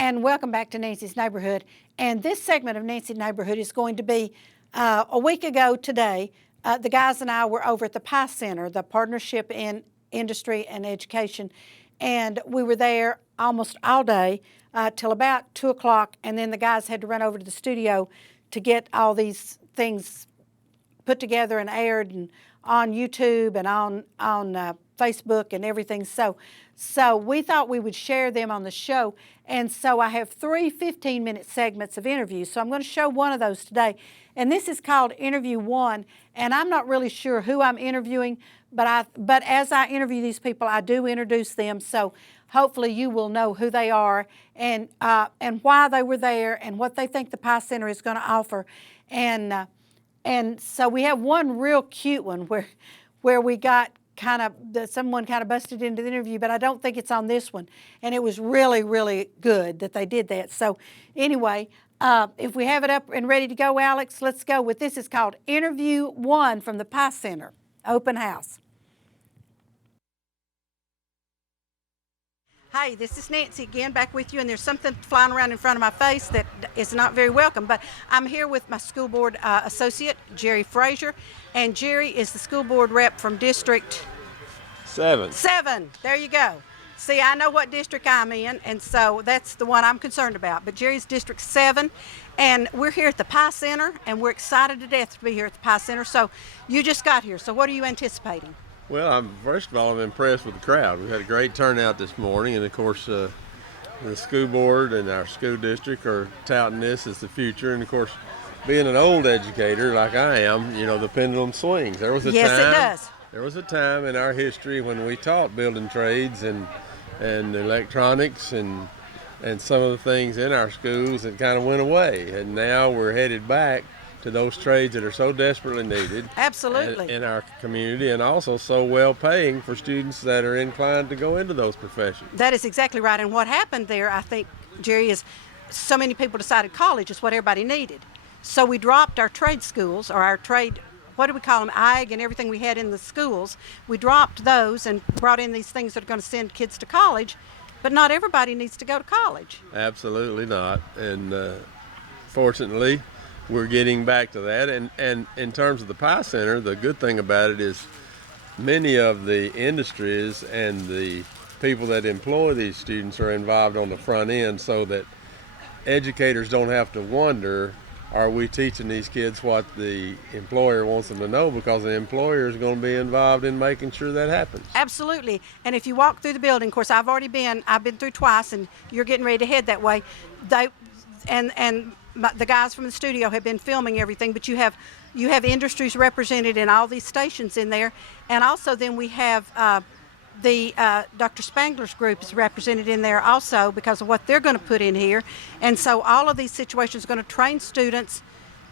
and welcome back to Nancy's Neighborhood. And this segment of Nancy's Neighborhood is going to be a week ago today. The guys and I were over at the PIE Center, the Partnership in Industry and Education, and we were there almost all day till about 2 o'clock, and then the guys had to run over to the studio to get all these things put together and aired and on YouTube and on Facebook and everything. So we thought we would share them on the show. And so I have 3 15-minute segments of interviews. So I'm going to show one of those today. And this is called Interview 1. And I'm not really sure who I'm interviewing, but as I interview these people, I do introduce them. So hopefully you will know who they are and why they were there and what they think the PIE Center is going to offer. And so we have one real cute one where we got someone kind of busted into the interview, but I don't think it's on this one. And it was really, really good that they did that. So anyway, if we have it up and ready to go, Alex, let's go with this. It's called Interview 1 from the PIE Center, Open House. Hi, this is Nancy again, back with you, and there's something flying around in front of my face that is not very welcome, but I'm here with my school board associate, Jerry Frazier, and Jerry is the school board rep from District 7. There you go. See, I know what district I'm in, and so that's the one I'm concerned about, but Jerry's District 7, and we're here at the PIE Center, and we're excited to death to be here at the PIE Center. So you just got here, so what are you anticipating? Well, first of all, I'm impressed with the crowd. We had a great turnout this morning, and of course, the school board and our school district are touting this as the future. And of course, being an old educator like I am, you know, the pendulum swings. There was a yes, time, it does. There was a time in our history when we taught building trades and electronics and some of the things in our schools that kind of went away, and now we're headed back to those trades that are so desperately needed. Absolutely. In our community, and also so well paying for students that are inclined to go into those professions. That is exactly right. And what happened there, I think, Jerry, is so many people decided college is what everybody needed. So we dropped our trade schools, or our trade, what do we call them, AG and everything we had in the schools. We dropped those and brought in these things that are going to send kids to college, but not everybody needs to go to college. Absolutely not. And fortunately, we're getting back to that, and in terms of the PIE Center, the good thing about it is many of the industries and the people that employ these students are involved on the front end, so that educators don't have to wonder, are we teaching these kids what the employer wants them to know, because the employer is going to be involved in making sure that happens. Absolutely. And if you walk through the building, of course, I've been through twice, and you're getting ready to head that way. The guys from the studio have been filming everything, but you have industries represented in all these stations in there, and also then we have Dr. Spangler's group is represented in there also because of what they're going to put in here, and so all of these situations are going to train students,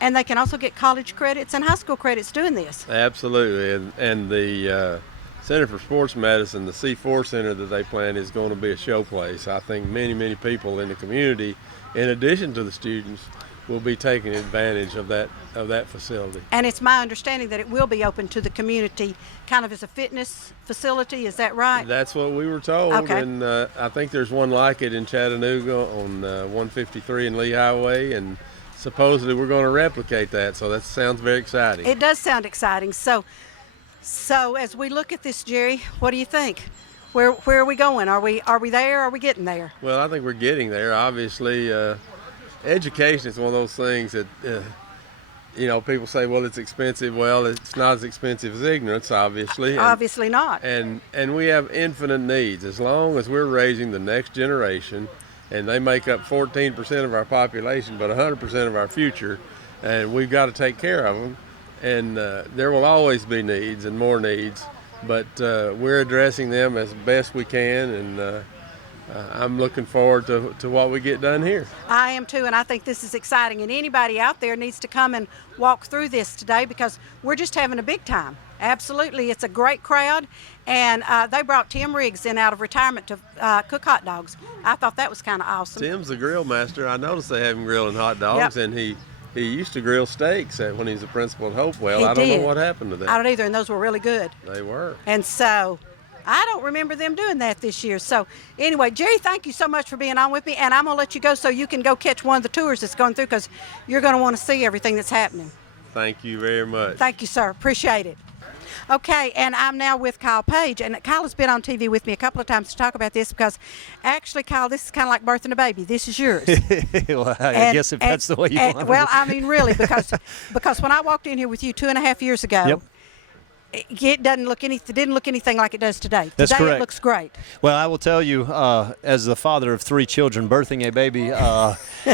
and they can also get college credits and high school credits doing this. Absolutely, and the Center for Sports Medicine, the C4 Center that they plan, is going to be a showplace. I think many people in the community, in addition to the students, will be taking advantage of that facility. And it's my understanding that it will be open to the community, kind of as a fitness facility. Is that right? That's what we were told. Okay. And I think there's one like it in Chattanooga on 153 and Lee Highway, and supposedly we're going to replicate that. So that sounds very exciting. It does sound exciting. So as we look at this, Jerry, what do you think? Where are we going? Are we there? Are we getting there? Well, I think we're getting there. Obviously, education is one of those things that, people say, well, it's expensive. Well, it's not as expensive as ignorance, obviously. Obviously not. And we have infinite needs. As long as we're raising the next generation, and they make up 14% of our population, but 100% of our future, and we've got to take care of them. And there will always be needs and more needs, but we're addressing them as best we can, and I'm looking forward to what we get done here. I am too, and I think this is exciting, and anybody out there needs to come and walk through this today, because we're just having a big time. Absolutely, it's a great crowd, and they brought Tim Riggs in out of retirement to cook hot dogs. I thought that was kind of awesome. Tim's the grill master. I noticed they have him grilling hot dogs, yep. And he used to grill steaks when he was a principal at Hopewell. I don't know what happened to that. I don't either, and those were really good. They were. And so I don't remember them doing that this year. So anyway, Jerry, thank you so much for being on with me, and I'm going to let you go so you can go catch one of the tours that's going through, because you're going to want to see everything that's happening. Thank you very much. Thank you, sir. Appreciate it. Okay, and I'm now with Kyle Page, and Kyle has been on TV with me a couple of times to talk about this, because actually, Kyle, this is kind of like birthing a baby. This is yours. Well, I guess if that's the way you want it. Well, I mean, really, because when I walked in here with you 2.5 years ago, Yep. it didn't look anything like it does today. That's Today correct. It looks great. Well, I will tell you, as the father of 3 children, birthing a baby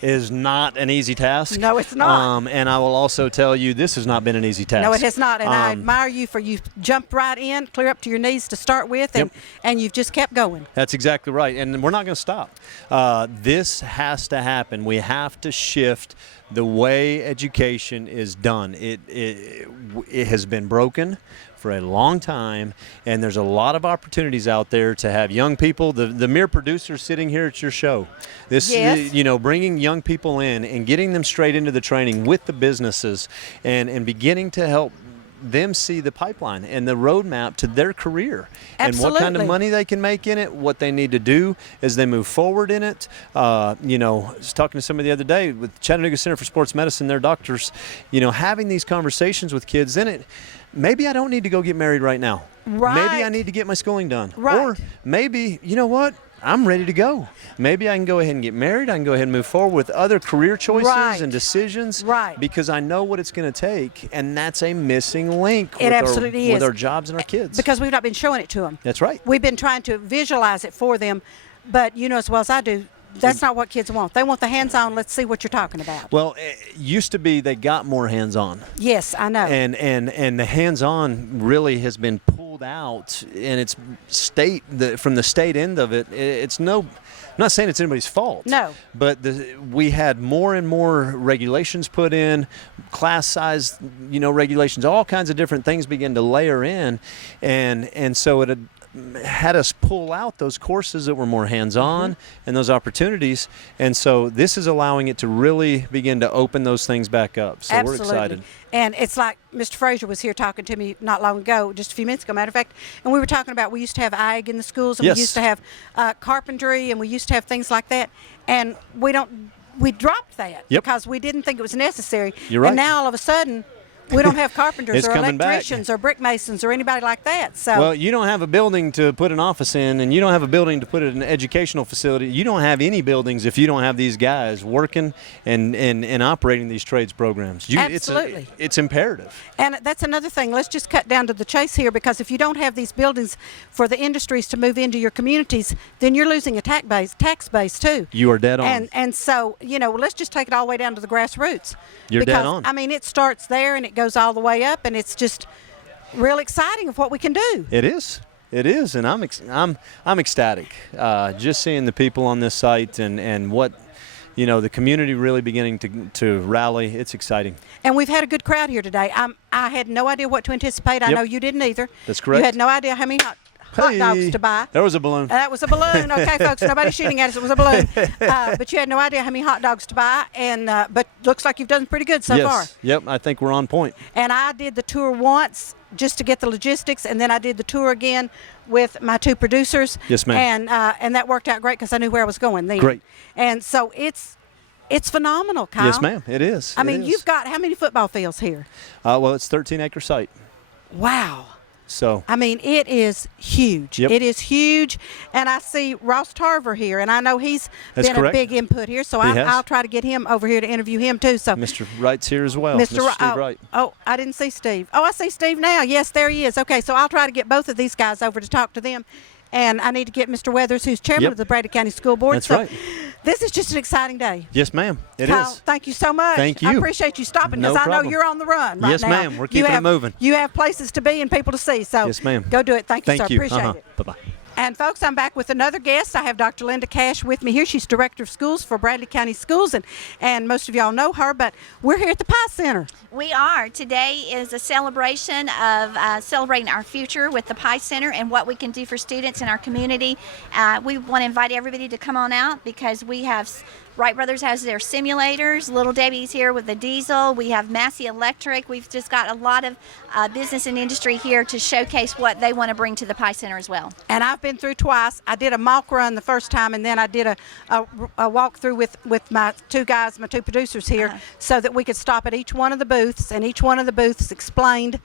is not an easy task. No, it's not. And I will also tell you, this has not been an easy task. No, it has not, and I admire you for you jumped right in, clear up to your knees to start with, and you've just kept going. That's exactly right, and we're not going to stop. This has to happen. We have to shift the way education is done. It has been broken for a long time, and there's a lot of opportunities out there to have young people. The mere producers sitting here at your show, this Yes. bringing young people in and getting them straight into the training with the businesses, and beginning to help them see the pipeline and the roadmap to their career and what kind of Absolutely. money they can make in it, what they need to do as they move forward in it. I was talking to somebody the other day with Chattanooga Center for Sports Medicine, their doctors, having these conversations with kids in it. Maybe I don't need to go get married right now. Right. Maybe I need to get my schooling done. Right. Or maybe, you know what? I'm ready to go. Maybe I can go ahead and get married. I can go ahead and move forward with other career choices Right. and decisions. Right. Because I know what it's going to take, and that's a missing link It absolutely with is. our jobs and our kids. Because we've not been showing it to them. That's right. We've been trying to visualize it for them, but you know as well as I do, that's not what kids want. They want the hands-on, let's see what you're talking about. Well, it used to be they got more hands-on. Yes, I know. And the hands-on really has been pulled out, and it's from the state end of it. It's no, I'm not saying it's anybody's fault. No. But we had more and more regulations put in, class size, regulations, all kinds of different things begin to layer in, and so it had us pull out those courses that were more hands-on and those opportunities, and so this is allowing it to really begin to open those things back up. So Absolutely. we're excited. And it's like Mr. Frazier was here talking to me not long ago, just a few minutes ago, matter of fact, and we were talking about we used to have ag in the schools, and Yes. we used to have carpentry, and we used to have things like that, and we dropped that Yep. because we didn't think it was necessary. You're right. And now all of a sudden, we don't have carpenters It's or coming back. electricians or brick masons or anybody like that. So Well, you don't have a building to put an office in, and you don't have a building to put an educational facility. You don't have any buildings if you don't have these guys working and operating these trades programs. Absolutely. It's imperative. And that's another thing. Let's just cut down to the chase here, because if you don't have these buildings for the industries to move into your communities, then you're losing a tax base too. You are dead on. And so, let's just take it all the way down to the grassroots. You're dead because, on. I mean, it starts there and it goes all the way up, and it's just real exciting of what we can do. It is. It is, and I'm ecstatic. Just seeing the people on this site and what the community really beginning to rally. It's exciting. And we've had a good crowd here today. I had no idea what to anticipate. I Yep. know you didn't either. That's correct. You had no idea how many hot dogs Hey, to buy. There was a balloon. That was a balloon. Okay, folks, nobody's shooting at us. It was a balloon. But you had no idea how many hot dogs to buy, and but looks like you've done pretty good so yes. far. Yep. I think we're on point. And I did the tour once just to get the logistics, and then I did the tour again with my 2 producers. Yes, ma'am. And that worked out great because I knew where I was going then. Great. And so it's phenomenal, Kyle. Yes, ma'am. It is. I It mean, is. you've got how many football fields here? Well, it's 13-acre site. Wow. So I mean, it is huge. Yep. It is huge. And I see Ross Tarver here, and I know he's That's been correct. a big input here, so He has. I'll try to get him over here to interview him too. So Mr. Wright's here as well. Mr. Mr. Steve oh, Wright. oh, I didn't see Steve. Oh, I see Steve now. Yes, there he is. Okay, so I'll try to get both of these guys over to talk to them. And I need to get Mr. Weathers, who's chairman Yep. of the Brady County School Board. That's so right. This is just an exciting day. Yes, ma'am. It Kyle, is. thank you so much. Thank I you. appreciate you stopping No because I know problem. you're on the run right Yes, now. ma'am. We're You keeping it have- moving. You have places to be and people to see. So Yes, ma'am. go do it. Thank you, sir. Thank you. Appreciate it. Bye-bye. And folks, I'm back with another guest. I have Dr. Linda Cash with me here. She's Director of Schools for Bradley County Schools, and most of y'all know her, but we're here at the Pie Center. We are. Today is a celebration of celebrating our future with the Pie Center and what we can do for students in our community. We want to invite everybody to come on out because we have Wright Brothers has their simulators. Little Debbie's here with the diesel. We have Massey Electric. We've just got a lot of business and industry here to showcase what they want to bring to the Pie Center as well. And I've been through twice. I did a mock run the first time, and then I did a walkthrough with my two guys, my two producers here, so that we could stop at each one of the booths, and each one of the booths explained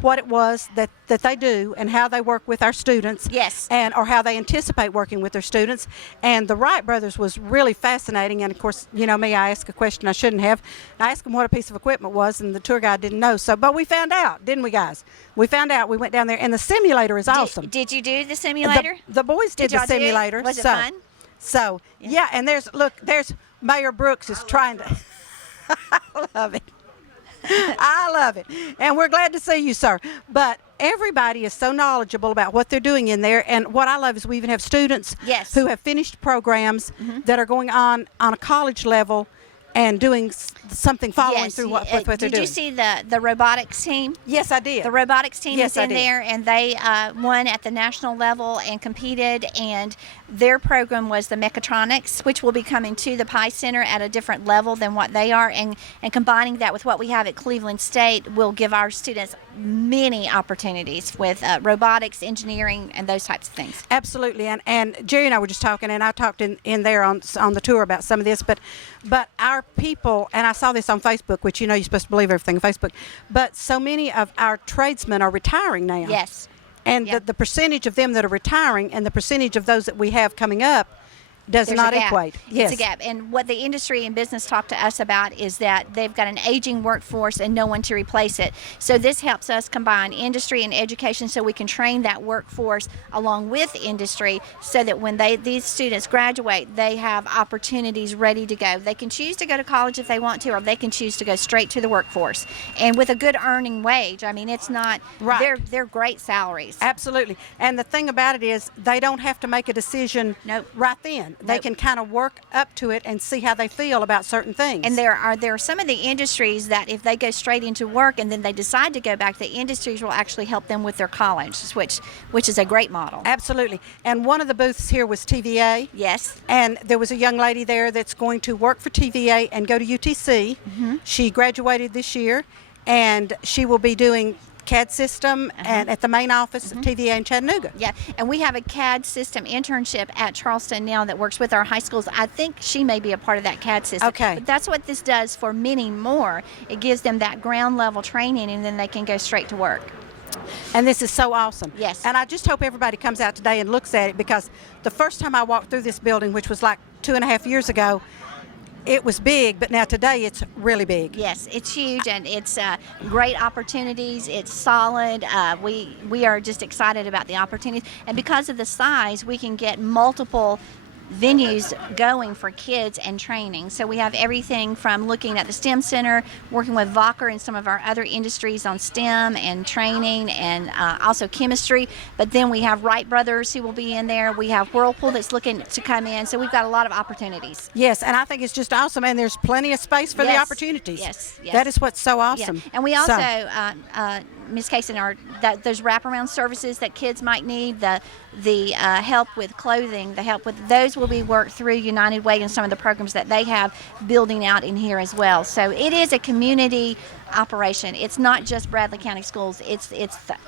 what it was that they do and how they work with our students. Yes. Or how they anticipate working with their students. And the Wright Brothers was really fascinating. And of course, you know me, I asked a question I shouldn't have. I asked them what a piece of equipment was, and the tour guide didn't know. But we found out, didn't we, guys? We found out. We went down there, and the simulator is awesome. Did you do the simulator? The boys did the y'all do it? simulator. Was it fun? So, yeah, and there's Mayor Brooks is trying to, I love it. I love it. And we're glad to see you, sir. But everybody is so knowledgeable about what they're doing in there. And what I love is we even have students who have finished programs that are going on a college level and doing something following through what they're doing. Did you see the robotics team? Yes, I did. The robotics team Yes, is in there, and they won at the national level and competed, and their program was the mechatronics, which will be coming to the Pie Center at a different level than what they are, and combining that with what we have at Cleveland State will give our students many opportunities with robotics, engineering, and those types of things. Absolutely, and Jerry and I were just talking, and I talked in there on the tour about some of this, but our people, and I saw this on Facebook, which you're supposed to believe everything on Facebook, but so many of our tradesmen are retiring now. Yes. And the percentage of them that are retiring and the percentage of those that we have coming up does not equate. Yes. It's a gap. And what the industry and business talk to us about is that they've got an aging workforce and no one to replace it. So this helps us combine industry and education so we can train that workforce along with industry so that when these students graduate, they have opportunities ready to go. They can choose to go to college if they want to, or they can choose to go straight to the workforce. And with a good earning wage, I mean, it's not, they're great salaries. Absolutely. And the thing about it is they don't have to make a decision right then. They can kind of work up to it and see how they feel about certain things. And there are some of the industries that if they go straight into work and then they decide to go back, the industries will actually help them with their college, which is a great model. Absolutely. And one of the booths here was TVA. Yes. And there was a young lady there that's going to work for TVA and go to UTC. Mm-hmm. She graduated this year, and she will be doing CAD system and at the main office of TVA in Chattanooga. Yeah, and we have a CAD system internship at Charleston now that works with our high schools. I think she may be a part of that CAD system. Okay. But that's what this does for many more. It gives them that ground level training, and then they can go straight to work. And this is so awesome. Yes. And I just hope everybody comes out today and looks at it, because the first time I walked through this building, which was like 2.5 years ago, it was big, but now today it's really big. Yes, it's huge, and it's great opportunities. It's solid. We are just excited about the opportunities, and because of the size, we can get multiple venues going for kids and training. So we have everything from looking at the STEM Center, working with Vocker and some of our other industries on STEM and training, and also chemistry. But then we have Wright Brothers who will be in there. We have Whirlpool that's looking to come in. So we've got a lot of opportunities. Yes, and I think it's just awesome, and there's plenty of space for the opportunities. Yes, yes. That is what's so awesome. Yeah. And we also, Ms. Kaysen, those wraparound services that kids might need, the help with clothing, the help with those will be worked through United Way and some of the programs that they have building out in here as well. So it is a community operation. It's not just Bradley County Schools. It's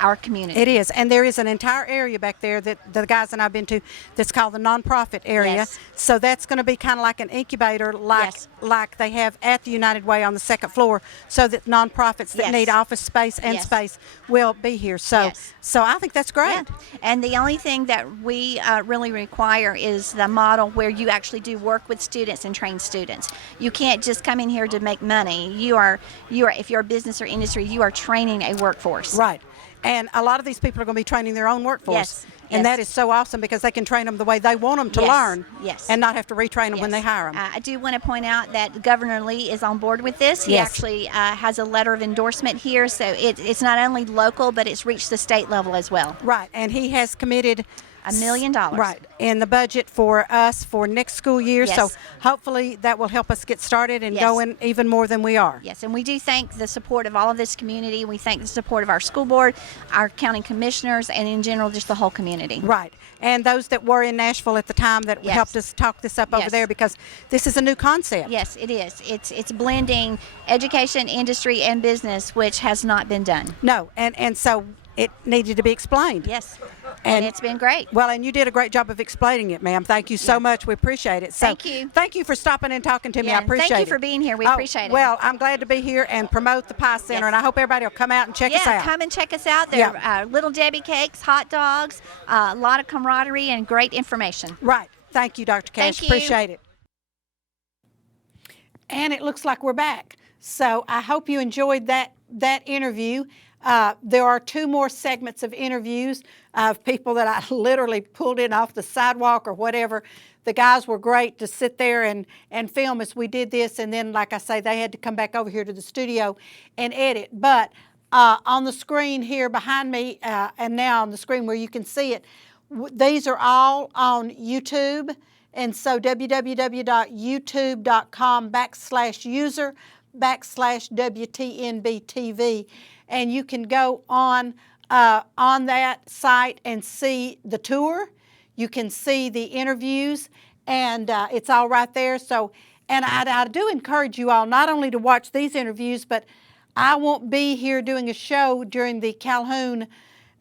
our community. It is, and there is an entire area back there that the guys and I've been to that's called the nonprofit area. Yes. So that's going to be kind of like an incubator, like they have at the United Way on the second floor, so that nonprofits that need office space and space will be here. So, so I think that's great. Yeah. And the only thing that we really require is the model where you actually do work with students and train students. You can't just come in here to make money. You are if you're a business or industry, you are training a workforce. Right. And a lot of these people are going to be training their own workforce. Yes. And that is so awesome, because they can train them the way they want them to learn, and not have to retrain them when they hire them. I do want to point out that Governor Lee is on board with this. He actually has a letter of endorsement here, so it's not only local, but it's reached the state level as well. Right, and he has committed $1 million. Right, in the budget for us for next school year. So Yes. hopefully that will help us get started and Yes. going even more than we are. Yes, and we do thank the support of all of this community. We thank the support of our school board, our county commissioners, and in general, just the whole community. Right, and those that were in Nashville at the time that Yes. helped us talk this up over Yes. there, because this is a new concept. Yes, it is. It's blending education, industry, and business, which has not been done. No, and so it needed to be explained. Yes, And- and it's been great. Well, and you did a great job of explaining it, ma'am. Thank you so much. We appreciate it. So, Thank you. Thank you for stopping and talking to me. Yeah, I and appreciate it. thank you for being here. We Oh, appreciate it. Well, I'm glad to be here and promote the Pie Center, Yes. and I hope everybody will come out and check us Yeah, out. come and check us out. There Yeah. are Little Debbie cakes, hot dogs, a lot of camaraderie, and great information. Right. Thank you, Dr. Cash. Thank you. Appreciate it. And it looks like we're back. So I hope you enjoyed that interview. There are 2 more segments of interviews of people that I literally pulled in off the sidewalk or whatever. The guys were great to sit there and film as we did this. And then, like I say, they had to come back over here to the studio and edit. But on the screen here behind me, and now on the screen where you can see it, these are all on YouTube. And so www.youtube.com/user/WTNBTV. And you can go on that site and see the tour. You can see the interviews, and it's all right there. So, and I do encourage you all not only to watch these interviews, but I won't be here doing a show during the Calhoun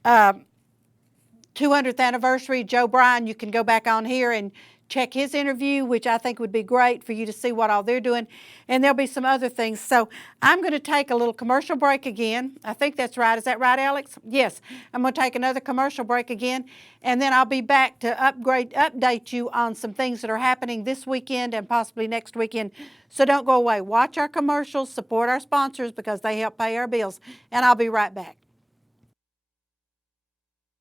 200th anniversary. Joe Bryan, you can go back on here and check his interview, which I think would be great for you to see what all they're doing. And there'll be some other things. So I'm going to take a little commercial break again. I think that's right. Is that right, Alex? Yes. I'm going to take another commercial break again. And then I'll be back to update you on some things that are happening this weekend and possibly next weekend. So don't go away. Watch our commercials, support our sponsors because they help pay our bills. And I'll be right back.